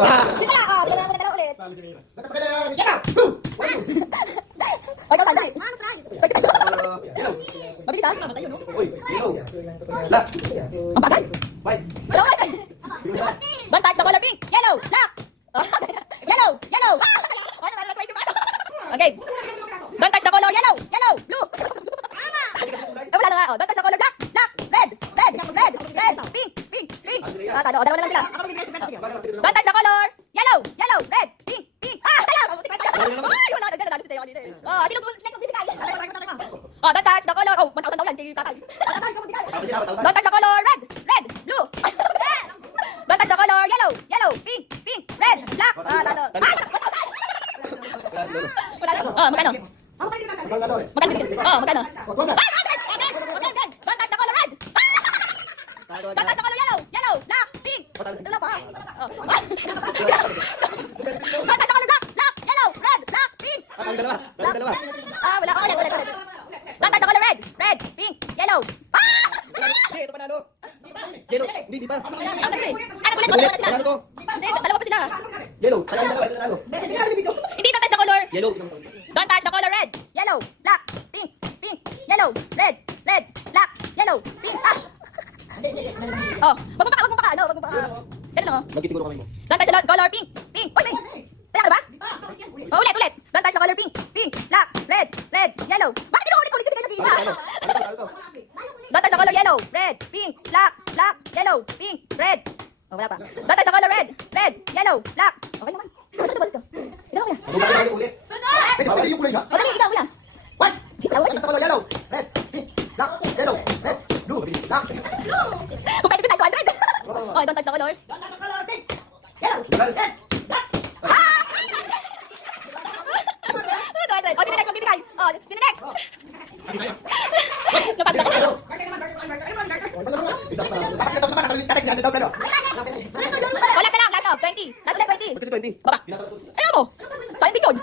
Sige na, magdala ulit. Ay, ikaw tanda. Mabilis ha? Ang bagay. Wala ulit. Don't touch the color pink. Yellow, black. Yellow. Okay. Don't touch the color yellow, blue. Wala na nga. Don't touch the color black, red, pink. Dalawa na lang sila. Don't touch the color yellow, red, pink. Tala! Ay, wala na. Nagdadalo si Teo kanina eh. Sino po next magbibigay? Don't touch the color. 1,000 daw yan. Kay tatay. Don't touch the color red, blue. Don't touch the color yellow, pink, red, black. Talo. Wala na. Magkano? Magkano? Don't touch the color red. Don't touch the color yellow, black, pink. Dala pa. Don't touch the color black, yellow, red, black, pink. Dalawa. Wala. Ulit. Don't touch the color red, pink, yellow. Ito panalo. Yellow. Hindi pa. Ulit. Dalawa pa sila. Yellow. Panalo. Hindi don't touch the color. Yellow. Don't touch the color red, yellow, black, pink, yellow, red, black, yellow, pink. Wag mo pa. Ganun o. Magkitiguro kami mo. Don't touch the color pink. Uy, may. Kaya ba? Ulit. Don't touch the color pink, black, red, yellow. Bakit ulit ka nag-iiba? Don't touch the color yellow, red, pink, black, yellow, pink, red. Wala pa. Don't touch the color red, yellow, black. Okay naman. Ikaw yan. Ulit. Pwede yung kulay ha? Dali, ikaw yan. What? Yellow, red, pink, black, yellow, red, blue, black. Kung pwede ko tayo 200. Don't touch the color. Sino next magbibigay? Sino next? Napagod ako. Wala ka lang, gato. 20. Nasa ulit 20. 20. Baba. Ayaw mo. Sayang din yun.